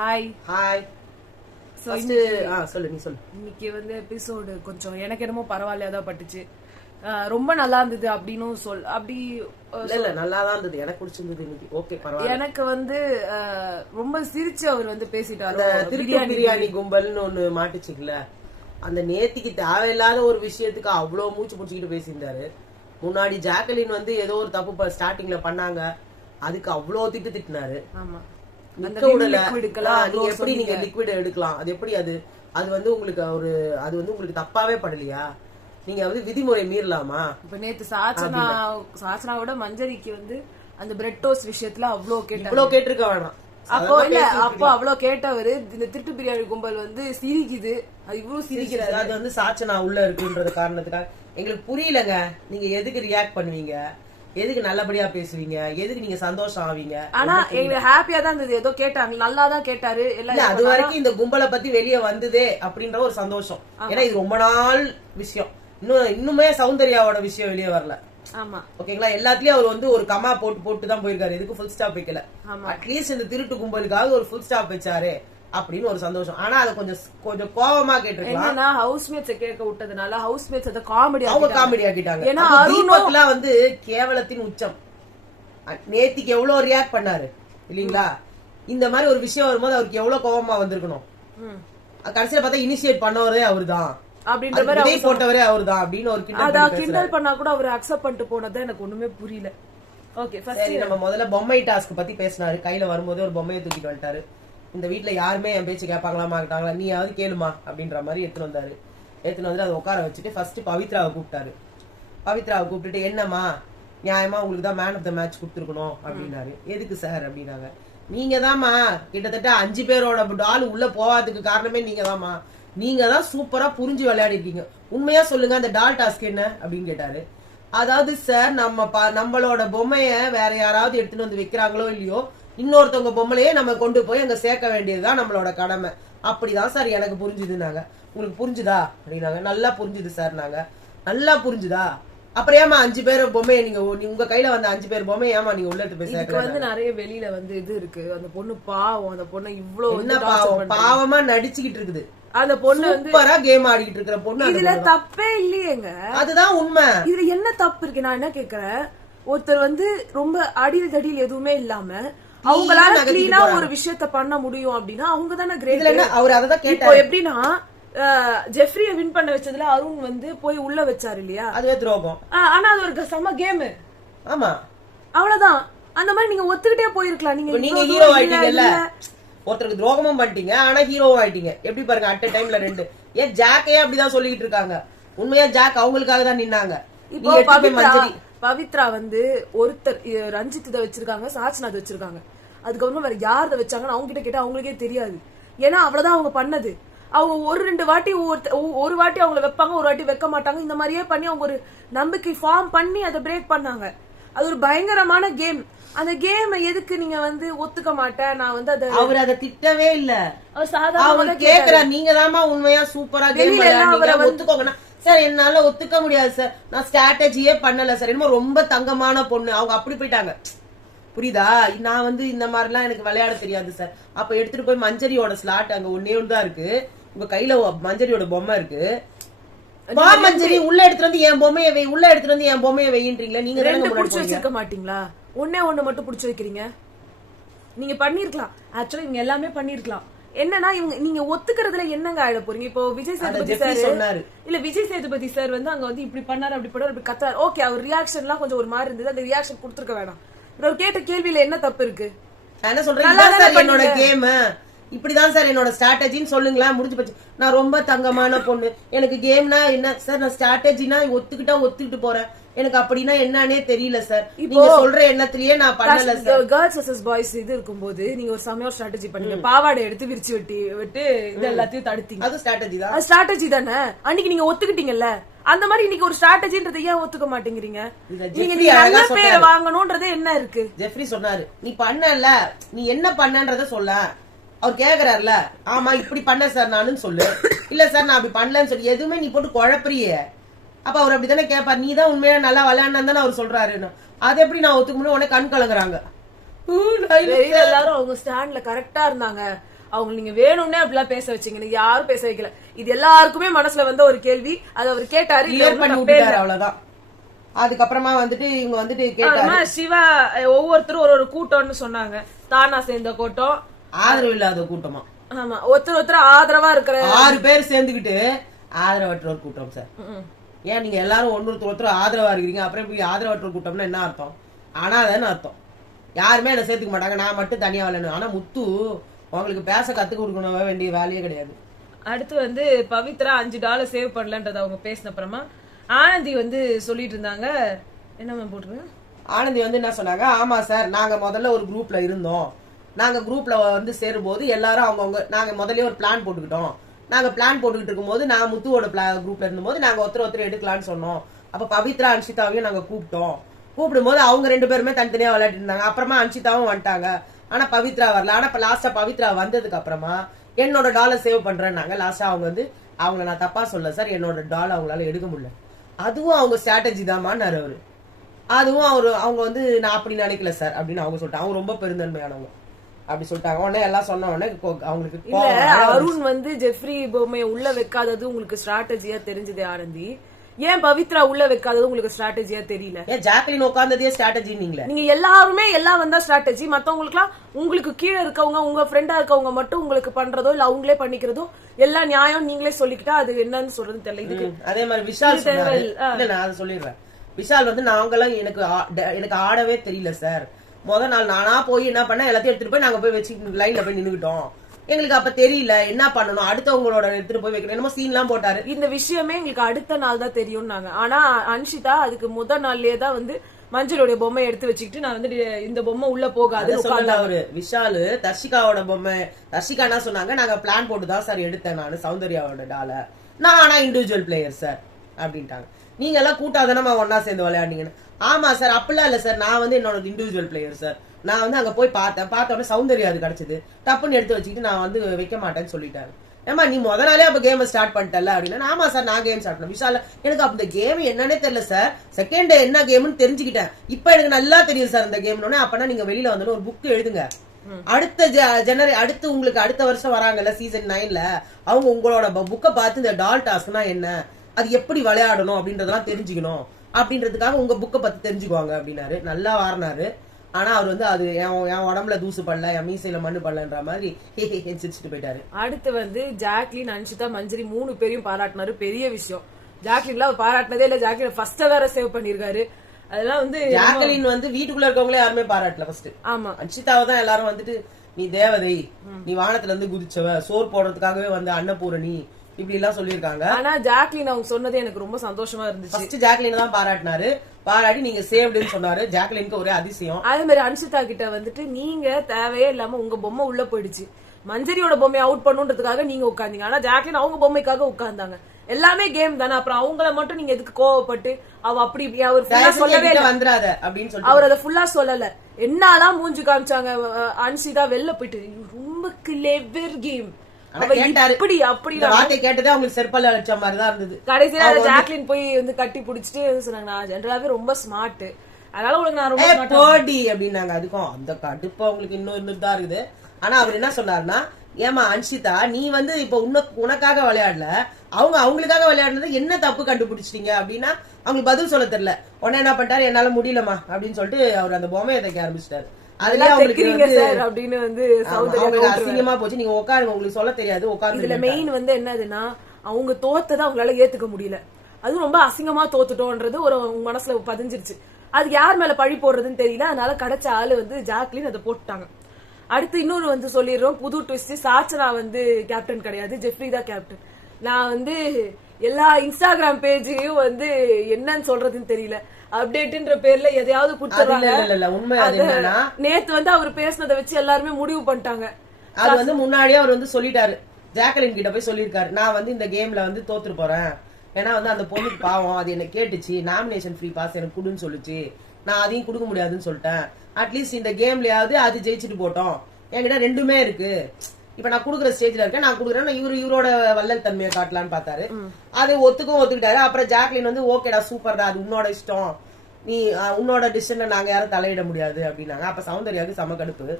Hi hi. சொல்லு நீ சொல்லு. இன்னைக்கு வந்து எபிசோடு கொஞ்சம் எனக்கு என்னமோ பரவாயில்லையா தான் பட்டுச்சு. ரொம்ப நல்லா இருந்தது அப்படின்னு அப்படி இல்ல நல்லா தான் இருந்தது, எனக்கு பிடிச்சிருந்தது இன்னைக்கு. ஓகே பரவாயில்ல. எனக்கு வந்து ரொம்ப சிரிச்சு அவர் வந்து பேசிட்டாரு. பிரியாணி கும்பல்னு ஒண்ணு மாட்டுச்சுக்கல, அந்த நேத்திக்கு தேவையில்லாத ஒரு விஷயத்துக்கு அவ்வளவு மூச்சு பிடிச்சிக்கிட்டு பேசியிருந்தாரு. முன்னாடி ஜாக்கலின் வந்து ஏதோ ஒரு தப்பு ஸ்டார்டிங்ல பண்ணாங்க, அதுக்கு அவ்வளவு திட்டினாரு. ஆமா, எப்படி நீங்க லிக்விட் எடுக்கலாம், அது எப்படி அது வந்து உங்களுக்கு அது வந்து உங்களுக்கு தப்பாவே படலையா? நீங்க வந்து விதிமுறை மீறலாமா? இப்ப நேத்து சாச்சனாவோட மஞ்சரிக்கு வந்து அந்த பிரெட் டோஸ்ட் விஷயத்துல அவ்வளவு கேட்டிருக்க வேணாம். அப்போ அவ்வளவு கேட்டவரு இந்த திருட்டு பிரியாணி கும்பல் வந்து சிரிக்குது, அது இவ்வளவு சிரிக்கிறாரு. அது வந்து சாச்சனா உள்ள இருக்குன்றது காரணத்துக்காக எங்களுக்கு புரியலங்க. நீங்க எதுக்கு ரியாக்ட் பண்ணுவீங்க, எதுக்கு நல்லபடியா பேசுவீங்க, எதுக்கு நீங்க சந்தோஷம் ஆவீங்க? ஆனா எங்களுக்கு ஹாப்பியா தான் இருந்தது, ஏதோ கேட்டாங்க, நல்லா தான் கேட்டாரு. அது வரைக்கும் இந்த கும்பலை பத்தி வெளியே வந்ததே அப்படின்ற ஒரு சந்தோஷம். ஏன்னா இது ரொம்ப நாள் விஷயம், இன்னுமே சௌந்தர்யாவோட விஷயம் வெளியே வரல. ஆமா ஓகேங்களா, எல்லாத்துலயும் அவர் வந்து ஒரு கமா போட்டு தான் போயிருக்காரு, எதுக்கு ஃபுல் ஸ்டாப் வைக்கல. அட்லீஸ்ட் இந்த திருட்டு கும்பலுக்காக ஒரு ஃபுல் ஸ்டாப் வச்சாரு அப்படின்னு ஒரு சந்தோஷம். ஆனா அதை கொஞ்சம் கோவமா கேட்டிருக்காங்க. ஹவுஸ்மேட்ஸ் கேட்க விட்டதுனால ஹவுஸ்மேட்ஸ் அதை காமெடி ஆக்கிட்டாங்க. ஏன்னா தீபக்லாம் வந்து கேவலத்தின் உச்சம். நேத்திக்கு எவ்வளவு ரியாக்ட் பண்ணாரு இல்லீங்களா? இந்த மாதிரி ஒரு விஷயம் வரும்போது அவருக்கு எவ்வளவு கோவமா வந்திருக்கணும். கடைசியில பார்த்தா இனிஷியேட் பண்ணவரே அவருதான் அப்படின்ற மாதிரி போட்டவரே அவர்தான் அப்படின்னு ஒரு கிண்டல் பண்ணா கூட அவர் அக்செப்ட் பண்ணிட்டு போனது எனக்கு ஒண்ணுமே புரியல. ஓகே, ஃபர்ஸ்ட் நம்ம முதல்ல பொம்மை டாஸ்க் பத்தி பேசினாரு. கையில வரும்போது ஒரு பொம்மையை தூக்கிட்டு வந்துட்டாரு. இந்த வீட்டுல யாருமே என் பேச்சு கேட்பாங்களா மாட்டாங்களா, நீ யாவது கேளுமா அப்படின்ற மாதிரி எடுத்துன்னு வந்தாரு. எடுத்துன்னு வந்து அதை உட்கார வச்சுட்டு ஃபர்ஸ்ட் பவித்ராவை கூப்பிட்டாரு. பவித்ராவை கூப்பிட்டுட்டு, என்னம்மா நியாயமா உங்களுக்கு தான் மேன் ஆஃப் த மேட்ச் கொடுத்துருக்கணும் அப்படின்னாரு. எதுக்கு சார் அப்படின்னாங்க. நீங்க தான்மா கிட்டத்தட்ட 5 பேரோட டால் உள்ள போவாதுக்கு காரணமே நீங்க தான்மா, நீங்க தான் சூப்பரா புரிஞ்சு விளையாடி இருக்கீங்க, உண்மையா சொல்லுங்க அந்த டால் டாஸ்க் என்ன அப்படின்னு கேட்டாரு. அதாவது சார், நம்மளோட பொம்மைய வேற யாராவது எடுத்துட்டு வந்து வைக்கிறாங்களோ இல்லையோ, இன்னொருத்தவங்க பொம்மையே நம்ம கொண்டு போய் அங்க சேர்க்க வேண்டியதுதான் நம்மளோட கடமை. அப்படிதான் சார் எனக்கு புரிஞ்சுதுனாங்க. உங்களுக்கு புரிஞ்சுதா அப்படின்னாங்க. நல்லா புரிஞ்சுது சார். நாங்க நல்லா புரிஞ்சுதா, அப்புறம் ஏமா 5 பேர் பொம்மையை நீங்க உங்க கையில வந்து 5 பேர் பொம்மை ஏமா நீங்க உள்ள எடுத்து போய் சேர்க்க வந்து நிறைய வெளியில வந்து இது இருக்கு. அந்த பொண்ணு பாவம், அந்த பொண்ணு இவ்வளவு என்ன பாவமா நடிச்சுக்கிட்டு இருக்குது. அந்த பொண்ணு வந்து கேம் ஆடிட்டு இருக்கிற பொண்ணு, இதுல தப்பே இல்லையேங்க. அதுதான் உண்மை. இதுல என்ன தப்பு இருக்கு? நான் என்ன கேக்குறேன், ஒருத்தர் வந்து ரொம்ப அடியில் தடியில் எதுவுமே இல்லாம அவங்களால கிளீனா ஒரு விஷயத்த பண்ண முடியும் அப்படின்னா அவங்க தானே கிரேட். அவர் அதான் கேட்டாரு. எப்படின்னா ஜெஃப்ரிய வின் பண்ண வச்சதுல அருண் வந்து போய் உள்ள வச்சாரு இல்லையா, அதுவே துரோகம். ஆனா அது ஒரு செம கேம். ஆமா, அவ்வளவுதான். அந்த மாதிரி நீங்க ஒத்துக்கிட்டே போயிருக்கலாம். நீங்க ஹீரோ ஆயிட்டீங்கல்ல, ஒருத்தருக்கு துரோகமும் பண்ணிட்டீங்க ஆனா ஹீரோவும் ஆயிட்டீங்க. எப்படி பாருங்க, அட் a டைம்ல 2. ஏன் ஜாக்கையே அப்படிதான் சொல்லிட்டு இருக்காங்க. உண்மையா ஜாக் அவங்களுக்காக தான் நின்னாங்க. இப்போ பவித்ரா வந்து ஒருத்தர் ரஞ்சித் இதை வச்சிருக்காங்க, சாச்சனா வச்சிருக்காங்க. அதுக்கப்புறம் வேற யார் வச்சாங்கன்னு அவங்க கிட்ட கேட்டா அவங்களுக்கே தெரியாது. ஏன்னா அவ்வளவுதான் அவங்க பண்ணது. அவங்க ஒரு வாட்டி அவங்களை வைப்பாங்க, ஒரு வாட்டி வைக்க மாட்டாங்க. இந்த மாதிரியே பண்ணி அவங்க ஒரு நம்பிக்கை ஃபார்ம் பண்ணி அதை பிரேக் பண்ணாங்க. அது ஒரு பயங்கரமான கேம். அந்த கேம் எதுக்கு நீங்க வந்து ஒத்துக்க மாட்டேன், நான் வந்து அவர் அதை திட்டவே இல்ல. அவர் சாதாரண கேக்குற, நீங்க தாமா உண்மையா சூப்பரா ஒத்துக்கோங்க சார். என்னால ஒத்துக்க முடியாது சார், நான் ஸ்ட்ராட்டஜியே பண்ணல சார். என்னமோ ரொம்ப தங்கமான பொண்ணு அவங்க அப்படி போயிட்டாங்க. புரியுதா? நான் வந்து இந்த மாதிரி எல்லாம் எனக்கு விளையாட தெரியாது சார். அப்ப எடுத்துட்டு போய் மஞ்சரியோட ஸ்லாட் அங்க ஒன்னே தான் இருக்கு, உங்க கையில மஞ்சரியோட பொம்மை இருக்கு. மஞ்சரி உள்ள எடுத்துட்டு வந்து என் பொம்மையை வை, உள்ள எடுத்துட்டு வந்து என் பொம்மையை வைன்றீங்களா? நீங்க 2 புடிச்சு வச்சிருக்க மாட்டீங்களா? ஒண்ணு மட்டும் புடிச்சு வைக்கிறீங்க. நீங்க பண்ணிருக்கலாம். ஆக்சுவலா இவங்க எல்லாமே பண்ணிருக்கலாம். என்னன்னா இவங்க நீங்க ஒத்துக்கிறதுல என்னங்க ஆயிட போறீங்க? இப்போ விஜய் சேதுபதி சார் சொன்னாரு இல்ல, விஜய் சேதுபதி சார் வந்து அங்க வந்து இப்படி பண்ணாரு, அப்படி பண்ணாரு, அப்படி கத்தாரு. ஓகே, அவர் ரியாக்ஷன் எல்லாம் கொஞ்சம் ஒரு மாதிரி இருந்தது. அந்த ரியாக்ஷன் கொடுத்துருக்க வேணாம். அவர் கேட்ட கேள்வியில என்ன தப்பு இருக்கு? என்ன சொல்றேன், என்னோட கேம் இப்படிதான் சார், என்னோட ஸ்ட்ராட்டஜின்னு சொல்லுங்களேன், முடிஞ்சு போச்சு. நான் ரொம்ப தங்கமான பொண்ணு, எனக்கு கேம்னா என்ன சார், நான் ஸ்ட்ராட்டஜினா ஒத்துக்கிட்டு போறேன், எனக்கு அப்படின்னா என்னன்னே தெரியல சார். நீங்க சொல்ற எண்ணத்திலேயே நான் பண்ணல சார். கேர்ள்ஸ் vs பாய்ஸ் இது இருக்கும்போது நீங்க ஒரு சமயம் ஸ்ட்ராட்டஜி பண்ணீங்க. பாவாடை எடுத்து விரிச்சு விட்டு இது எல்லாத்தையும் தடுத்தீங்க. அது ஸ்ட்ராட்டஜி தான். அது ஸ்ட்ராட்டஜி தானே. அன்னைக்கு நீங்க ஒத்துக்கிட்டீங்கல்ல. அந்த மாதிரி இன்னைக்கு ஒரு ஸ்ட்ராட்டஜின்றதை ஏன் ஒத்துக்க மாட்டேங்கிறீங்க? நீங்க நல்ல பேரை வாங்கணும்ன்றது என்ன இருக்கு? ஜெஃப்ரி சொன்னாரு, நீ பண்ணல, நீ என்ன பண்ணன்றத சொல்ல. அவர் கேக்குறாருல, ஆமா இப்படி பண்ண சார் நானும் சொல்லு. இல்ல சார் நான் அப்படி பண்ணலன்னு சொல்லி எதுவுமே நீ போட்டு குழப்பறியே. அப்ப அவர் அப்படித்தானே கேட்பார், நீ தான் உண்மையா நல்லா விளையாடுன்னு தானே அவர் சொல்றாரு. அது எப்படி நான் ஒத்துக்க முடியும்? உடனே கண் கலங்குறாங்க. வெளியில எல்லாரும் அவங்க ஸ்டாண்ட்ல கரெக்டா இருந்தாங்க. அவங்க நீங்க வேணும்னே அப்படிலாம் பேச வச்சீங்க, நீங்க யாரும் பேச வைக்கல. இது எல்லாருக்குமே மனசுல வந்த ஒரு கேள்வி. அது அவர் கேட்டாரு, கிளியர் பண்ணி விட்டாரு, அவ்வளவுதான். அதுக்கப்புறமா வந்துட்டு இவங்க வந்துட்டு கேட்டாரு. சிவா ஒவ்வொருத்தரும் ஒரு கூட்டம்னு சொன்னாங்க. தானா சேர்ந்த கூட்டம், ஆதரவு இல்லாத கூட்டமா. ஆமா, ஒருத்தர் ஆதரவா இருக்கிற 6 பேர் சேர்ந்துகிட்டு ஆதரவற்ற ஒரு கூட்டம் சார். ஏன் நீங்க எல்லாரும் ஒருத்தர் ஆதரவா இருக்கிறீங்க, அப்புறம் இப்படி ஆதரவற்ற கூட்டம்னா என்ன அர்த்தம்? ஆனா அதான அர்த்தம். யாருமே என்ன சேர்த்துக்க மாட்டாங்க, நான் மட்டும் தனியா விளையாடணும். ஆனா முத்து உங்களுக்கு பேச கத்து கொடுக்கணும் வேண்டிய வேலையே கிடையாது. அடுத்து வந்து பவித்ரா $5 சேவ் பண்ணலன்றத அவங்க பேசின அப்புறமா ஆனந்தி வந்து சொல்லிட்டு இருந்தாங்க. என்ன போட்டுருங்க, ஆனந்தி வந்து என்ன சொன்னாங்க, ஆமா சார், நாங்க முதல்ல ஒரு குரூப்ல இருந்தோம். நாங்க குரூப்ல வந்து சேரும்போது எல்லாரும் அவங்கவுங்க நாங்க முதல்ல ஒரு பிளான் போட்டுக்கிட்டோம். நாங்க பிளான் போட்டுக்கிட்டு இருக்கும்போது நாங்க முத்துவோட குரூப்ல இருந்தபோது நாங்க ஒருத்தர் எடுக்கலாம்னு சொன்னோம். அப்ப பவித்ரா அன்ஷிதாவையும் நாங்க கூப்பிடும் போது அவங்க 2 பேருமே தனித்தனியா விளையாட்டு இருந்தாங்க. அப்புறமா அன்ஷிதாவும் வந்துட்டாங்க, ஆனா பவித்ரா வரல. ஆனா இப்ப லாஸ்டா பவித்ரா வந்ததுக்கு அப்புறமா என்னோட டாலர் சேவ் பண்றேன்னாங்க. லாஸ்டா அவங்க வந்து அவங்கள நான் தப்பா சொல்ல சார், என்னோட டாலர் அவங்களால எடுக்க முடியல, அதுவும் அவங்க ஸ்ட்ராட்டஜி தாமான்னாரு அவரு. அதுவும் அவங்க வந்து நான் அப்படி நினைக்கல சார் அப்படின்னு அவங்க சொல்லிட்டாங்க. அவங்க ரொம்ப பெருந்தன்மையானவங்க அப்படி சொல்லிட்டாங்க. உடனே எல்லாம் சொன்ன உடனே அவங்களுக்கு அருண் வந்து ஜெஃப்ரி பொம்மையை உள்ள வைக்காதது உங்களுக்கு ஸ்ட்ராட்டஜியா தெரிஞ்சது ஆனந்தி, ஏன் பவித்ரா உள்ள வைக்காதது உங்களுக்கு ஸ்ட்ராட்டஜியா தெரியல? ஏன் ஜாக்லின் உட்கார்ந்ததே ஸ்ட்ராட்டஜி? நீங்க எல்லாருமே எல்லாம் வந்தா ஸ்ட்ராட்டஜி, மத்தவங்களுக்குலாம் உங்களுக்கு கீழே இருக்கவங்க உங்க ஃப்ரெண்டா இருக்கவங்க மட்டும் உங்களுக்கு பண்றதோ இல்ல அவங்களே பண்ணிக்கிறதோ எல்லா நியாயம் நீங்களே சொல்லிக்கிட்டா அது என்னன்னு சொல்றது தெரியல. இதுக்கு அதே மாதிரி விஷால் இல்ல, நான் அதை சொல்லிடுறேன். விஷால் வந்து நாங்கெல்லாம் எனக்கு ஆடவே தெரியல சார். முதல் நாள் நானா போய் என்ன பண்ண எல்லாத்தையும் எடுத்துட்டு போய் நாங்க போய் வச்சு லைன்ல போய் நின்னுக்கிட்டோம். எங்களுக்கு அப்ப தெரியல என்ன பண்ணணும், அடுத்தவங்களோட எடுத்துட்டு போய் வைக்கணும், என்னமோ சீன் எல்லாம் போட்டாரு. இந்த விஷயமே எங்களுக்கு அடுத்த நாள் தான் தெரியும். ஆனா அன்ஷிதா அதுக்கு முதல் நாள்லயே தான் வந்து மஞ்சளுடைய பொம்மை எடுத்து வச்சுக்கிட்டு நான் வந்து இந்த பொம்மை உள்ள போகாது அவரு விஷாலு தர்ஷிகாவோட பொம்மை. தர்ஷிகா என்ன சொன்னாங்க, நாங்க பிளான் போட்டுதான் சார் எடுத்தேன் நானு சௌந்தர்யாவோட டால, நான் ஆனா இண்டிவிஜுவல் பிளேயர் சார் அப்படின்ட்டாங்க. நீங்க எல்லாம் கூட்டாதானமா ஒன்னா சேர்ந்து விளையாடுனீங்கன்னு. ஆமா சார், அப்படிலாம் இல்ல சார், நான் வந்து என்னோட இண்டிவிஜுவல் பிளேயர் சார். நான் வந்து அங்க போய் பார்த்த உடனே சௌந்தர்யா அது கிடைச்சது, டப்புன்னு எடுத்து வச்சுக்கிட்டு நான் வந்து வைக்க மாட்டேன்னு சொல்லிட்டாரு. ஏமா நீ முத நாளே அப்ப கேம் ஸ்டார்ட் பண்ணிட்டல அப்படின்னா, ஆமா சார் நான் கேம் ஸ்டார்ட் பண்ணேன். விஷால எனக்கு அப்ப இந்த கேம் என்னன்னே தெரியல சார், செகண்ட் டே என்ன கேம்னு தெரிஞ்சுக்கிட்டேன், இப்ப எனக்கு நல்லா தெரியும் சார் இந்த கேம்னு. அப்பனா நீங்க வெளியில வந்து ஒரு புக் எழுதுங்க, அடுத்து உங்களுக்கு அடுத்த வருஷம் வராங்கல்ல சீசன் 9ல அவங்க உங்களோட புக்கை பார்த்து இந்த டால் டாஸ்க்னா என்ன, அது எப்படி விளையாடணும் அப்படின்றதெல்லாம் தெரிஞ்சுக்கணும், அப்படின்றதுக்காக உங்க புக்கை பத்தி தெரிஞ்சுக்குவாங்க அப்படின்னாரு. நல்லா வாரினாரு. ஆனா அவர் வந்து அது என் உடம்புல தூசு படல, என் மீசையில மண்ணு படலன்ற மாதிரி சிரிச்சுட்டு போயிட்டாரு. அடுத்து வந்து ஜாக்லின், அன்ஷிதா, மஞ்சரி 3 பேரையும் பாராட்டினாரு. பெரிய விஷயம். ஜாக்லின்ல அவர் பாராட்டினதே இல்ல, ஜாக்லின் ஃபர்ஸ்ட் வேற சேவ் பண்ணிருக்காரு. அதெல்லாம் வந்து ஜாக்லின் வந்து வீட்டுக்குள்ள இருக்கவங்களே யாருமே பாராட்டல ஃபர்ஸ்ட். ஆமா, அன்ஷிதாவை தான் எல்லாரும் வந்துட்டு நீ தேவதை, நீ வானத்துல இருந்து குதிச்சவ, சோர் போடுறதுக்காகவே வந்து அன்னபூரணி இப்படி எல்லாம் சொல்லிருக்காங்க. ஆனா ஜாக்லின் அவங்க சொன்னது எனக்கு ரொம்ப சந்தோஷமா இருந்துச்சு. ஃபர்ஸ்ட் ஜாக்லின் தான் பாராட்டினாரு. பாராட்டி நீங்க சேவ்டுன்னு சொன்னாரு. ஜாக்லினுக்கு ஒரே அதிசயம். அதே மாதிரி அன்ஷிதா கிட்ட வந்துட்டு நீங்க தேவையே இல்லாம உங்க பொம்மை உள்ள போயிடுச்சு, மஞ்சரியோட பொம்மையை அவுட் பண்ணுன்றதுக்காக நீங்க உட்கார்ந்தீங்க. ஆனா ஜாக்லின் அவங்க பொம்மைக்காக உட்கார்ந்தாங்க. எல்லாமே கேம் தானே, அப்புறம் அவங்கள மட்டும் நீங்க எதுக்கு கோவப்பட்டு அவ அப்படி அவர் சொல்லவே வந்துடாத அப்படின்னு சொல்லி அவர் அதை ஃபுல்லா சொல்லல. என்னதான் மூஞ்சி காமிச்சாங்க அன்ஷிதா வெளில போயிட்டு, ரொம்ப கிளேவர் கேம் ஜாக்லின் போய் வந்து கட்டி புடிச்சிட்டு சொன்னாங்க, நான் ஜெனரலாவே ரொம்ப ஸ்மார்ட், அதனால உங்களுக்கு நான் ரொம்ப போடி அப்படின்னாங்க. அதுக்கும் அந்த கடுப்பு அவங்களுக்கு இன்னும் தான் இருக்குது. ஆனா அவர் என்ன சொன்னாருன்னா, ஏமா அன்ஷிதா நீ வந்து இப்ப உனக்காக விளையாடல, அவங்களுக்காக விளையாடுறது என்ன தப்பு கண்டுபிடிச்சிட்டீங்க அப்படின்னா அவங்களுக்கு பதில் சொல்ல தெரியல. உடனே என்ன பண்ணிட்டாரு, என்னால முடியலமா அப்படின்னு சொல்லிட்டு அவர் அந்த பொம்மையை தைக்க ஆரம்பிச்சிட்டாரு. அசிங்கமா போச்சு, நீங்க உட்காருங்க, உங்களுக்கு சொல்ல தெரியாது உட்கார்ந்து. இதுல மெயின் வந்து என்னதுன்னா அவங்க தோத்ததை அவங்களால ஏத்துக்க முடியல, அது ரொம்ப அசிங்கமா தோத்துட்டோன்றது ஒரு மனசுல பதிஞ்சிருச்சு. அது யார் மேல பழி போடுறதுன்னு தெரியல. அதனால கிடைச்ச ஆளு வந்து ஜாக்லின் அதை போட்டுட்டாங்க. அடுத்து இன்னொரு வந்து சொல்லிடுறோம், புது ட்விஸ்ட். சாச்சனா வந்து கேப்டன் கிடையாது, ஜெஃப்ரி தான் கேப்டன். நான் வந்து எல்லா இன்ஸ்டாகிராம் பேஜையும் வந்து என்னன்னு சொல்றதுன்னு தெரியல, அப்டேட்ன்ற பேர்ல எதையாவது குடுத்துறாங்க. நேத்து வந்து அவர் பேசினதை வச்சு எல்லாருமே முடிவு பண்ணிட்டாங்க. அது வந்து முன்னாடியே அவர் வந்து சொல்லிட்டாரு, ஜாக்லின் கிட்ட போய் சொல்லிருக்காரு, நான் வந்து இந்த கேம்ல வந்து தோத்துட்டு போறேன், ஏன்னா வந்து அந்த பொண்ணுக்கு பாவம் அது என்ன கேட்டுச்சு, நாமினேஷன் ஃப்ரீ பாஸ் எனக்கு குடுன்னு சொல்லுச்சு, நான் அதையும் கொடுக்க முடியாதுன்னு சொல்லிட்டேன், அட்லீஸ்ட் இந்த கேம்லயாவது அது ஜெயிச்சுட்டு போட்டோம், என்கிட்ட 2மே இருக்கு, இப்ப நான் குடுக்குற ஸ்டேஜ்ல இருக்கேன், நான் குடுக்குறேன், இவரோட வள்ளல் தன்மையை காட்டலான்னு பார்த்தாரு. அதை ஒத்துக்கிட்டாரு. அப்புறம் ஜாக்லின் வந்து ஓகேடா சூப்பர்டா அது உன்னோட இஷ்டம், நீ உன்னோட டிசிஷன்ல நாங்க யாரும் தலையிட முடியாது அப்படின்னாங்க. அப்ப சௌந்தர்யாவுக்கு செம கடுப்பு.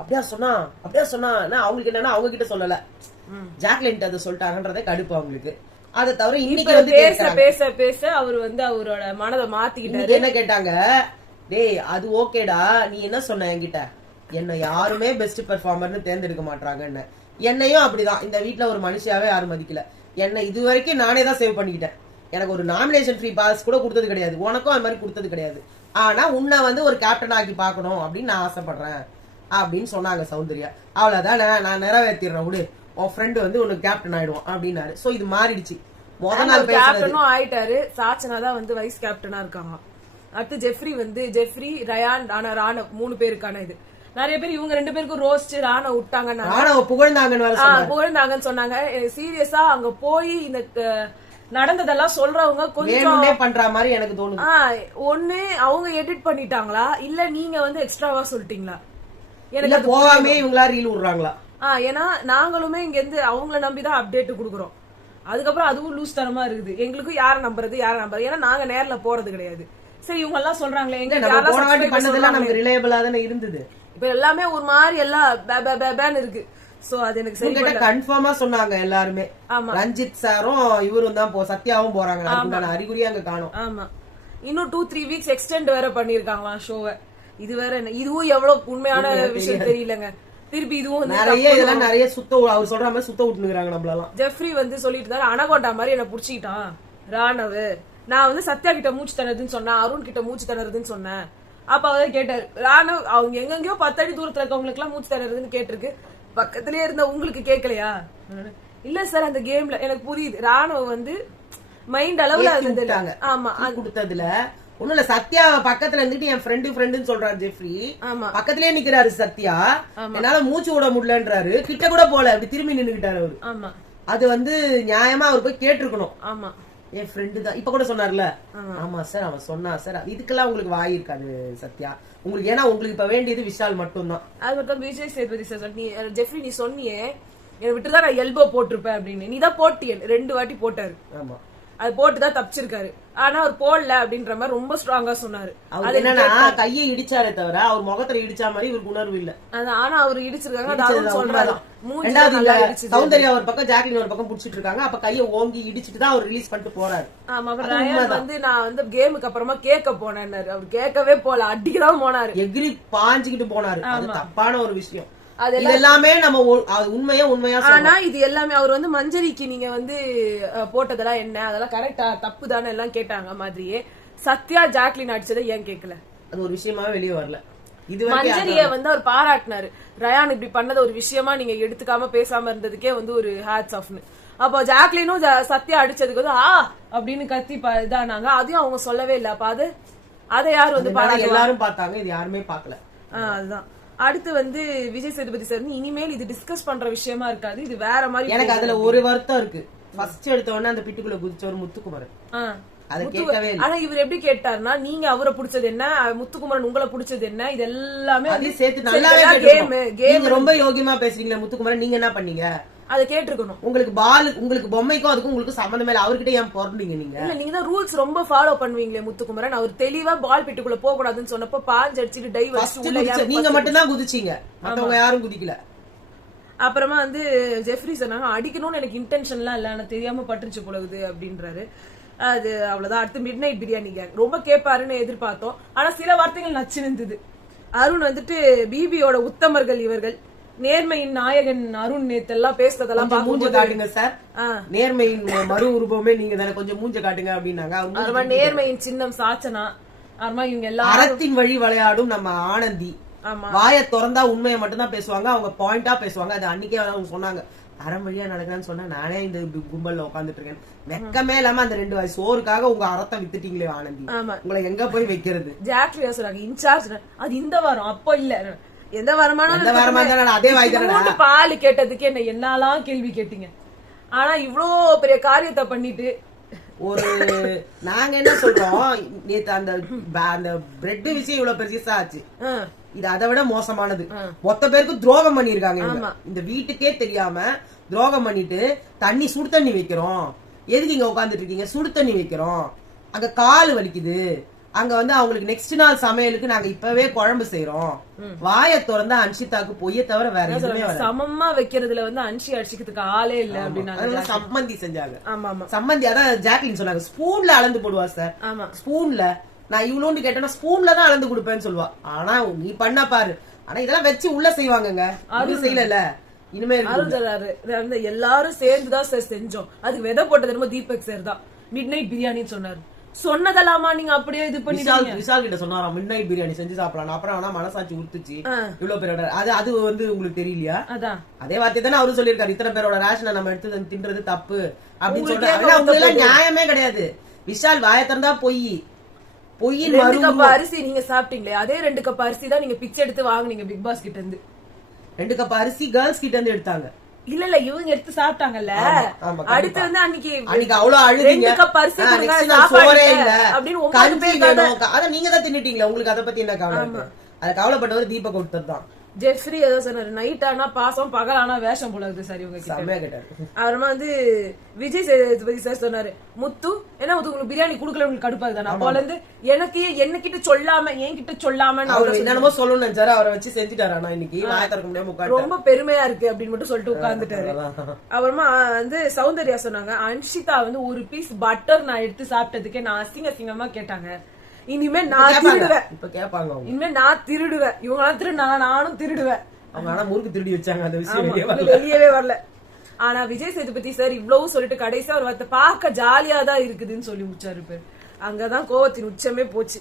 அப்படியா சொன்னா அவங்களுக்கு என்னன்னா அவங்க கிட்ட சொல்லல, ஜாக்லின் அதை சொல்லிட்டாங்கன்றதே கடுப்பு அவங்களுக்கு. அதை தவிர இன்னைக்கு வந்து பேச பேச அவர் வந்து அவரோட மனதை மாத்திக்கிட்டாரு. என்ன கேட்டாங்க, டேய் அது ஓகேடா, நீ என்ன சொன்ன என்கிட்ட, என்ன யாருமே பெஸ்ட் பெர்ஃபார்மர்னு தேர்ந்தெடுக்க மாட்டாங்கன்னு. என்னையும் அப்படிதான், இந்த வீட்டுல ஒரு மனுஷியாவே யாரும் மதிக்கல. என்ன இது வரைக்கும் நானே தான் சேவ் பண்ணிக்கிட்டேன். எனக்கு ஒரு நாமினேஷன் ஃப்ரீ பாஸ் கூட கொடுத்தது கிடையாது, உனக்கும் அது மாதிரி கொடுத்தது கிடையாது. ஆனா உன்னை வந்து ஒரு கேப்டன் ஆக்கி பாக்கணும் அப்படின்னு நான் ஆசைப்படுறேன் அப்படின்னு சொன்னாங்க சௌந்தர்யா. அவ்வளவுதான், நான் நிறைவேற்றிடுறேன் விடு, உன் ஃப்ரெண்டு வந்து உனக்கு கேப்டன் ஆயிடுவான் அப்படின்னாரு. சோ இது மாறிடுச்சு. முதல் நாள் கேப்டனும் ஆயிட்டாரு, சாச்சனா தான் வந்து வைஸ் கேப்டனா இருக்காங்க. அடுத்து ஜெஃப்ரி ரயான் ராணவ் 3 பேருக்கான இது. நிறைய பேர் இவங்க 2 பேருக்கும் ரோஸ்ட் ராணவ் விட்டாங்க, புகழ்ந்தாங்கன்னு சொன்னாங்க. சீரியஸா அங்க போய் இந்த நடந்ததெல்லாம் சொல்றவங்க கொஞ்சம் பண்ற மாதிரி எனக்கு தோணுது. ஒண்ணு அவங்க எடிட் பண்ணிட்டாங்களா, இல்ல நீங்க வந்து எக்ஸ்ட்ராவா சொல்லிட்டீங்களா, எனக்கு போகாமே இவங்களா ரீல் விடுறாங்களா? ஏன்னா நாங்களுமே இங்க இருந்து அவங்கள நம்பிதான் அப்டேட் குடுக்குறோம். அதுக்கப்புறம் அதுவும் லூஸ் தரமா இருக்குது. எங்களுக்கும் யார நம்புறது, ஏன்னா நாங்க நேர்ல போறது கிடையாது. சரி இவங்க எல்லாம் சொல்றாங்களே, எங்க நமக்கு ரிலையபிளா தானே இருந்தது. இப்ப எல்லாமே ஒரு மாதிரி எல்லாம் இருக்கு. சோ அது எனக்கு சரி கன்ஃபார்மா சொன்னாங்க எல்லாருமே. ரஞ்சித் சாரும் இவரும் தான் சத்யாவும் போறாங்க, அதுக்கான அறிகுறி அங்க காணோம். ஆமா, இன்னும் 2-3 வீக்ஸ் எக்ஸ்டெண்ட் வேற பண்ணிருக்காங்களா ஷோவை. இது வேற என்ன, இதுவும் எவ்வளவு உண்மையான விஷயம் தெரியலங்க. திருப்பி இதுவும் நிறைய சுத்த அவர் சொல்ற மாதிரி சுத்த விட்டுனுக்குறாங்க நம்மளெல்லாம். ஜெஃப்ரி வந்து சொல்லிட்டு தான் அனகோண்டா மாதிரி என்ன புடிச்சிட்டான் ராணவ். நான் வந்து சத்யா கிட்ட மூச்சு தனதுன்னு சொன்னேன், அருண் கிட்ட மூச்சு தனதுன்னு சொன்னேன். அப்ப அவர் கேட்டாரு, ராணவ் அவங்க எங்கெங்கயோ 10 அடி தூரத்துல இருக்கவங்களுக்கு எல்லாம் மூச்சு தனதுன்னு கேட்டிருக்கு, பக்கத்திலே இருந்த உங்களுக்கு கேட்கலையா? இல்ல சார், அந்த கேம்ல எனக்கு புரியுது, ராணுவ வந்து மைண்ட் அளவுல இருந்துட்டாங்க. ஆமா, கொடுத்ததுல ஒண்ணும் இல்ல. சத்யா பக்கத்துல இருந்துட்டு என் ஃப்ரெண்டுன்னு சொல்றாரு ஜெஃப்ரி. பக்கத்திலே நிக்கிறாரு சத்யா, என்னால மூச்சு விட முடியலன்றாரு. கிட்ட கூட போல, அப்படி திரும்பி நின்னுக்கிட்டாரு அவரு. ஆமா, அது வந்து நியாயமா அவர் போய் கேட்டிருக்கணும். ஆமா, என் ஃப்ரெண்டு தான் இப்ப கூட சொன்னார்ல. ஆமா சார், அவன் சொன்னா சார். இதுக்கெல்லாம் உங்களுக்கு வாய் இருக்காது சத்யா உங்களுக்கு, ஏன்னா உங்களுக்கு இப்ப வேண்டியது விஷால் மட்டும் தான். அது மட்டும் விஜய் சேதுபதி சார், நீ ஜெஃப்ரி நீ சொன்னியே என்னை விட்டுதான் நான் எல்போ போட்டிருப்பேன் அப்படின்னு, நீ தான் போட்டிய 2 வாட்டி போட்டாரு. ஆமா, அது போட்டுதான் தப்பிச்சிருக்காரு. ஆனா அவர் போடல அப்படின்ற மாதிரி ரொம்ப ஸ்ட்ராங்கா சொன்னாரு. அது என்னன்னா கையை இடிச்சாரே தவிர அவர் முகத்துல இடிச்சா மாதிரி இவருக்கு உணர்வு இல்ல. ஆனா அவர் இடிச்சிருக்காங்க சொல்றாரு. சௌந்தர்யா ஒரு பக்கம், ஜாக்லின் ஒரு பக்கம் புடிச்சிட்டு இருக்காங்க. அப்ப கையை ஓங்கி இடிச்சிட்டு தான் அவர் ரிலீஸ் பண்ணிட்டு போறாரு. ஆமா, வந்து நான் வந்து கேமுக்கு அப்புறமா கேட்க போனேன், அவர் கேட்கவே போல, அடிக்கதான் போனாரு, எகிரி பாஞ்சுக்கிட்டு போனாரு. அது தப்பான ஒரு விஷயம். எல்லாமே நம்ம உண்மையா. ஆனா இது எல்லாமே அவர் வந்து மஞ்சரிக்கு நீங்க வந்து போட்டதெல்லாம் என்ன, அதெல்லாம் கரெக்டா தப்பு தானே எல்லாம் கேட்டாங்க மாதிரியே. சத்யா ஜாக்லின் அடிச்சதை ஏன் கேட்கல, அது ஒரு விஷயமாவே வெளியே வரல. மஞ்சரிய வந்து அவர் பாராட்டினாரு, ரயான் இப்படி பண்ணது ஒரு விஷயமா நீங்க எடுத்துக்காம பேசாம இருந்ததுக்கே வந்து ஒரு ஹேட்ஸ் ஆஃப்னு. அப்போ ஜாக்லினும் சத்யா அடிச்சதுக்கு வந்து அப்படின்னு கத்தி இதானாங்க, அதையும் அவங்க சொல்லவே இல்ல. அப்ப அதை யாரு வந்து எல்லாரும் பார்த்தாங்க, இது யாருமே பாக்கல. அதுதான். அடுத்து வந்து விஜய் சேதுபதி சார், இனிமேல் இது டிஸ்கஸ் பண்ற விஷயமா இருக்காது, இது வேற மாதிரி. எனக்கு அதுல ஒரு வருத்தம் இருக்கு. ஃபர்ஸ்ட் எடுத்த உடனே அந்த பிட்டுக்குள்ள குதிச்சவர் முத்துக்குமரன், அத கேட்கவே இல்ல. ஆனா இவர் எப்படி கேட்டாருன்னா, நீங்க அவரை பிடிச்சது என்ன, முத்துக்குமரன் உங்களை பிடிச்சது என்ன, இது எல்லாமே சேர்த்து நல்லாவே கேம். ரொம்ப யோகியமா பேசுறீங்களா முத்துக்குமரன், நீங்க என்ன பண்ணீங்க அதை கேட்டிருக்கணும். உங்களுக்கு பொம்மைக்கும் அதுக்கும் உங்களுக்கு சம்பந்தமே இல்ல, அவர்கிட்ட ஏன் பிறந்தீங்க நீங்க? இல்ல, நீங்க தான் ரூல்ஸ் ரொம்ப ஃபாலோ பண்ணுவீங்களே முத்துக்குமரன். அவர் தெளிவா பால் பிட்டுக்குள்ள போக கூடாதுன்னு சொன்னப்ப பாஞ்சு அடிச்சுட்டு டைவ் அடிச்சு நீங்க மட்டும் தான் குதிச்சீங்க, மத்தவங்க யாரும் குதிக்கல. அப்புறமா வந்து ஜெஃப்ரி சொன்னாங்க, அடிக்கணும்னு எனக்கு இன்டென்ஷன்லாம் இல்ல, ஆனா தெரியாம பட்டுருச்சு போலகுது அப்படின்றாரு. அது அவ்வளவுதான். அடுத்து மிட் நைட் பிரியாணி கேங் ரொம்ப கேட்பாருன்னு எதிர்பார்த்தோம், ஆனா சில வார்த்தைகள் நச்சு நின்றுது. அருண் வந்துட்டு பிபியோட உத்தமர்கள் இவர்கள், நேர்மையின் நாயகன் அருண் நேத்தெல்லாம் பேசுறதெல்லாம் மூஞ்ச காட்டுங்க சார், நேர்மையின் மறு உருவமே நீங்க தானே, கொஞ்சம் மூஞ்ச காட்டுங்க அப்படின்னாங்க. நேர்மையின் சின்னம் சாச்சனா, இவங்க எல்லாம் அறத்தின் வழி விளையாடும் நம்ம ஆனந்தி. வாய திறந்தா உண்மையை மட்டும் தான் பேசுவாங்க, அவங்க பாயிண்டா பேசுவாங்க. அது அன்னைக்கே அவங்க சொன்னாங்க, அறம் வழியா நடக்கிறான்னு சொன்னா நானே இந்த கும்பல்ல உட்காந்துட்டு இருக்கேன், வெக்கமே இல்லாம அந்த 2 வாய் சோறுக்காக உங்க அறத்தை வித்துட்டீங்களே ஆனந்தி, உங்களை எங்க போய் வைக்கிறது? ஜாக்லியா சொல்றாங்க இன்சார்ஜ், அது இந்த வாரம் அப்ப இல்ல, எந்த வருமானம் அதே வாய்ப்பு. பால் கேட்டதுக்கு என்ன என்னெல்லாம் கேள்வி கேட்டீங்க, ஆனா இவ்வளோ பெரிய காரியத்தை பண்ணிட்டு ஒரு நாங்க என்ன சொல்றோம், நேத்து அந்த பிரெட் விஷயம் இவ்வளவு பெருசா ஆச்சு, இது அதை விட மோசமானது. மொத்த பேருக்கு துரோகம் பண்ணிருக்காங்க, இந்த வீட்டுக்கே தெரியாம துரோகம் பண்ணிட்டு தண்ணி சுடு தண்ணி வைக்கிறோம், எதுக்கு இங்க உட்காந்துட்டு இருக்கீங்க, சுடு தண்ணி வைக்கிறோம், அங்க கால் வலிக்குது, அங்க வந்து அவங்களுக்கு நெக்ஸ்ட் நாள் சமையலுக்கு நாங்க இப்பவே குழம்பு செய்யறோம். வாயை திறந்தா அன்ஷிதாக்கு பொய்ய தவிர வேற எதுவுமே வராது. சமமா வைக்கிறதுல வந்து அன்ஷி அடிச்சுக்கிறதுக்கு ஆளே இல்ல அப்படின்னா சம்மந்தி செஞ்சாங்க. ஆமா ஆமா சம்மந்தி அதான் ஜாக்லின் சொன்னாங்க, ஸ்பூன்ல அளந்து போடுவா சார். ஆமா ஸ்பூன்ல நான் இவ்வளோண்டு கேட்டேன்னா ஸ்பூன்ல தான் அளந்து கொடுப்பேன்னு சொல்லுவா. ஆனா நீ பண்ண பாரு. ஆனா இதெல்லாம் வச்சு உள்ள செய்வாங்கங்க, அது செய்யல. இனிமே எல்லாரும் சேர்ந்துதான் சார் செஞ்சோம். அதுக்கு விதை போட்டது ரொம்ப தீபக் சார் தான். மிட் நைட் பிரியாணின்னு சொன்னாரு. சொன்னதெல்லாமா நீங்க அப்படியே இது பண்ணி விஷால் கிட்ட சொன்னாராம் மிட் நைட் பிரியாணி செஞ்சு சாப்பிடலாம். அப்புறம் ஆனா மனசாட்சி உறுத்துச்சு இவ்வளவு பேரோட. அது வந்து உங்களுக்கு தெரியலையா? அதான் அதே வார்த்தை தானே அவரு சொல்லியிருக்காரு, இத்தனை பேரோட ரேஷனை நம்ம எடுத்து தின்றது தப்பு அப்படின்னு சொல்றாங்க. அவங்க எல்லாம் நியாயமே கிடையாது. விஷால் வாய திறந்தா பொய். 2 கப் அரிசி நீங்க சாப்பிட்டீங்களே, அதே 2 கப் அரிசி தான் நீங்க பிச்சை எடுத்து வாங்குனீங்க பிக் பாஸ் கிட்ட இருந்து. 2 கப் அரிசி கேர்ள்ஸ் கிட்ட இருந்து எடுத்தாங்க. இல்ல இவங்க எடுத்து சாப்பிட்டாங்கல்ல. அடுத்து வந்து அன்னைக்கு அவ்வளவு அழுதீங்க, 2 கப் அரிசி சோறே இல்ல அப்படின்னு 9 பேர் அத நீங்க தான் தின்னுட்டீங்களா? உங்களுக்கு அதை பத்தி என்ன கவலை? அது கவலைப்பட்டவர் தீபக் ஒருத்தர் தான். ஜெஃப்ரி ஏதோ சொன்னாரு, நைட் ஆனா பாசம், பகல் ஆனா வேஷம் போல இருக்கு சார் இவங்க கிட்ட. அப்புறமா வந்து விஜய் சேதுபதி சார் சொன்னாரு, முத்து என்ன முத்து உங்களுக்கு பிரியாணி குடுக்கல உங்களுக்கு கடுப்பாது தானே, அப்போல இருந்து எனக்கு என்ன கிட்ட சொல்லாம என்கிட்ட சொல்லாம என்னமோ சொல்லணும்னு நினைச்சாரு, அவரை வச்சு செஞ்சுட்டாரு. ஆனா இன்னைக்கு ரொம்ப பெருமையா இருக்கு அப்படின்னு மட்டும் சொல்லிட்டு உட்கார்ந்துட்டாரு. அப்புறமா வந்து சௌந்தர்யா சொன்னாங்க, அன்ஷிதா வந்து ஒரு பீஸ் பட்டர் நான் எடுத்து சாப்பிட்டதுக்கே நான் அசிங்கமா கேட்டாங்க. இனிமே நான் திருடுவேன். இப்ப கேட்பாங்க, இனிமே நான் திருடுவேன். இவங்க எல்லாம் திருடுனா நானும் திருடுவேன். அவங்க ஆனா முறுக்கு திருடி வச்சாங்க, அந்த விஷயம் வெளியவே வரல. ஆனா விஜய் சேதுபதி சார் இவ்வளவு சொல்லிட்டு கடைசியா ஒரு வார்த்தை, பார்க்க ஜாலியா தான் இருக்குதுன்னு சொல்லி முடிச்சாரு பேர். அங்கதான் கோவத்தின் உச்சமே போச்சு.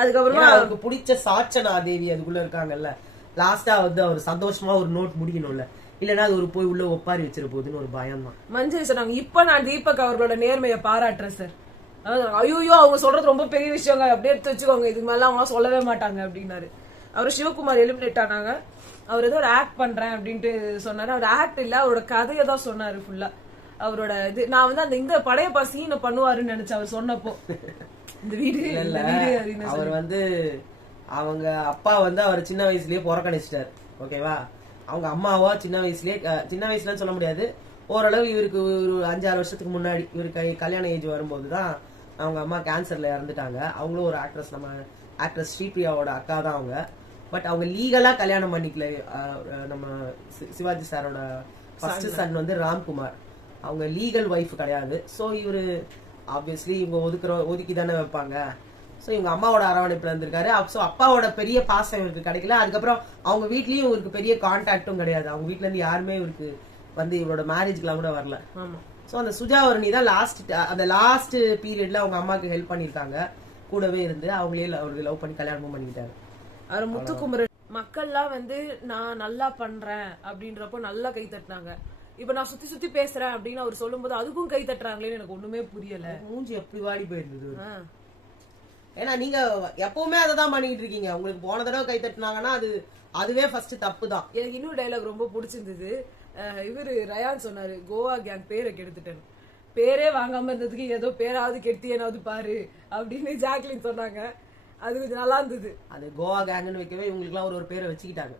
அதுக்கப்புறமா அவருக்கு பிடிச்ச சாச்சனா தேவி அதுக்குள்ள இருக்காங்கல்ல, லாஸ்டா வந்து அவர் சந்தோஷமா ஒரு நோட் முடிக்கணும்ல, இல்லன்னா அது ஒரு போய் உள்ள ஒப்பாரி வச்சிரு போகுதுன்னு ஒரு பயம் தான். மஞ்சரி சொன்னாங்க, இப்ப நான் தீபக் அவர்களோட நேர்மையை பாராட்டுறேன் சார். ஐயோ அவங்க சொல்றது ரொம்ப பெரிய விஷயங்க, அப்படியே எடுத்து வச்சுக்கோங்க, இதுக்கு மேல அவங்க சொல்லவே மாட்டாங்க அப்படின்னாரு. அவரு சிவகுமார் எலிமினேட் ஆனாங்க. அவர் ஏதோ ஒரு ஆக்ட் பண்றேன் அப்படின்ட்டு சொன்னாரு. அவர் ஆக்ட் இல்ல, அவரோட கதையை தான் சொன்னாரு ஃபுல்லா. அவரோட இது நான் வந்து அந்த இந்த படையப்பா சீனை பண்ணுவாருன்னு நினைச்சேன் அவர் சொன்னப்போ. இந்த வீடு அவர் வந்து அவங்க அப்பா வந்து அவர் சின்ன வயசுலயே புறக்கணிச்சிட்டாரு. ஓகேவா? அவங்க அம்மாவா சின்ன வயசுலன்னு சொல்ல முடியாது, ஓரளவு இவருக்கு ஒரு 5-6 வருஷத்துக்கு முன்னாடி இவருக்கு கல்யாண ஏஜ் வரும்போதுதான் அவங்க அம்மா கேன்சர்ல இறந்துட்டாங்க. அவங்களும் ஒரு ஆக்ட்ரஸ், நம்ம ஆக்ட்ரஸ் ஸ்ரீபிரியாவோட அக்கா தான் அவங்க. பட் அவங்க லீகலா கல்யாணம் பண்ணிக்கல. நம்ம சிவாஜி சாரோட ஃபர்ஸ்ட் சன் வந்து ராம்குமார், அவங்க லீகல் ஒய்ஃப் கிடையாது. ஸோ இவரு ஆப்வியஸ்லி இவங்க ஒதுக்கி தானே வைப்பாங்க. ஸோ இவங்க அம்மாவோட அரவணைப்புல இருந்திருக்காரு. ஸோ அப்பாவோட பெரிய பாசம் இவருக்கு கிடைக்கல. அதுக்கப்புறம் அவங்க வீட்லயும் இவருக்கு பெரிய கான்டாக்டும் கிடையாது. அவங்க வீட்டுல இருந்து யாருமே இவருக்கு வந்து இவரோட மேரேஜ்க்குலாம் கூட வரல. சோ அந்த சுஜாவரணி தான் அந்த லாஸ்ட் பீரியட்ல அவங்க அம்மாக்கு ஹெல்ப் பண்ணிருக்காங்க, கூடவே இருந்து அவங்களே அவருக்கு லவ் பண்ணி கல்யாணமும் பண்ணிக்கிட்டாரு. அவர் முத்துக்குமரன் மக்கள்லாம் வந்து நான் நல்லா பண்றேன் அப்படின்றப்போ நல்லா கை தட்டினாங்க. இப்ப நான் சுத்தி பேசுறேன் அப்படின்னு அவர் சொல்லும் போது அதுக்கும் கை தட்டுறாங்களேன்னு எனக்கு ஒண்ணுமே புரியல. மூஞ்சி எப்படி வாடி போயிருந்தது. ஏன்னா நீங்க எப்பவுமே அததான் பண்ணிட்டு இருக்கீங்க. உங்களுக்கு போன தடவை கை தட்டினாங்கன்னா அதுவே ஃபர்ஸ்ட் தப்பு தான். எனக்கு இன்னொரு டைலாக் ரொம்ப பிடிச்சிருந்தது. இவரு ரயான் சொன்னாரு, கோவா கேங் பேரை கெடுத்துட்டேன், பேரே வாங்காம இருந்ததுக்கு ஏதோ பேராவது கெடுத்தியனாவது பாரு அப்படின்னு ஜாக்லின் சொன்னாங்க. அது கொஞ்சம் நல்லா இருந்தது. அது கோவா கேங்னு வைக்கவே இவங்களுக்கு எல்லாம் ஒரு பேரை வச்சுக்கிட்டாங்க.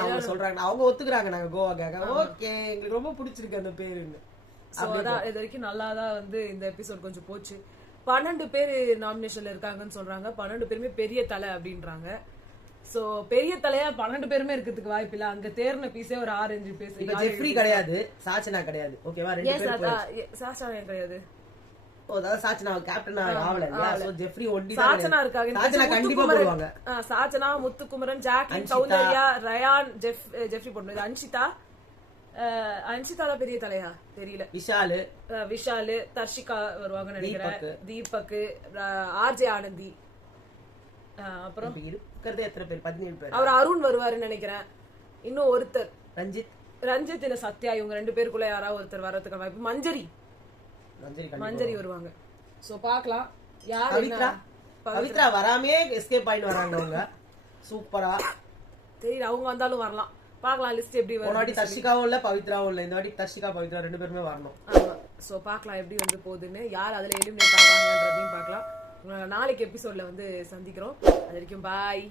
அவங்க சொல்றாங்க, அவங்க ஒத்துக்குறாங்க, நாங்க கோவா கேங், ஓகே எங்களுக்கு ரொம்ப பிடிச்சிருக்கு அந்த பேருன்னு. இது வரைக்கும் நல்லாதான் வந்து இந்த எபிசோட் கொஞ்சம் போச்சு. 12 பேர் நாமினேஷன்ல இருக்காங்கன்னு சொல்றாங்க. 12 பேருமே பெரிய தலை அப்படின்றாங்க. சோ பெரிய தலையா 12 பேருமே இருக்கிறதுக்கு வாய்ப்பு இல்ல. அங்க தேர்ன பீஸே ஒரு 6-5 பேர். இப்ப ஜெஃப்ரி கிடையாது, சாச்சனா கிடையாது. ஓகேவா? 2 பேர் சாச்சனா கிடையாது. அதாவது சாச்சனா கேப்டன் ஆவல இல்ல. சோ ஜெஃப்ரி ஒண்டி தான். சாச்சனா இருக்காங்க. சாச்சனா கண்டிப்பா போடுவாங்க. சாச்சனா, முத்துக்குமரன், ஜாக்லின், சௌந்தர்யா, ரயான், ஜெஃப்ரி போடுறது. அன்ஷிதா பெரிய தலையா தெரியல. விஷாலு, தர்ஷிகா வருவாங்க நினைக்கிறேன். தீபக், ஆர்ஜே ஆனந்தி, அப்புறம் இருக்கிறது எத்தனை பேர்? 17 பேர். அவர் அருண் வருவாருன்னு நினைக்கிறேன். இன்னும் ஒருத்தர் ரஞ்சித் இல்ல சத்யா, இவங்க 2 பேருக்குள்ள யாராவது ஒருத்தர் வரதுக்கு வாய்ப்பு. மஞ்சரி வருவாங்க. சோ பாக்கலாம் யார். பவித்ரா வராமே எஸ்கேப் ஆயிட்டு வராங்க அவங்க. சூப்பரா தெரியல, அவங்க வந்தாலும் வரலாம். பாக்கலாம் லிஸ்ட் எப்படி வரும். ஒரு வாட்டி தர்ஷிகாவும் இல்ல பவித்ராவும் இல்ல, இந்த வாட்டி தர்ஷிகா பவித்ரா 2 பேருமே வரணும். சோ பாக்கலாம் எப்படி வந்து போகுதுன்னு, யார் அதுல எலிமினேட் ஆவாங்கன்றதையும் பாக்கலாம். நாளைக்கு எபிசோட்ல வந்து சந்திக்கிறோம். அது வரைக்கும் பாய்.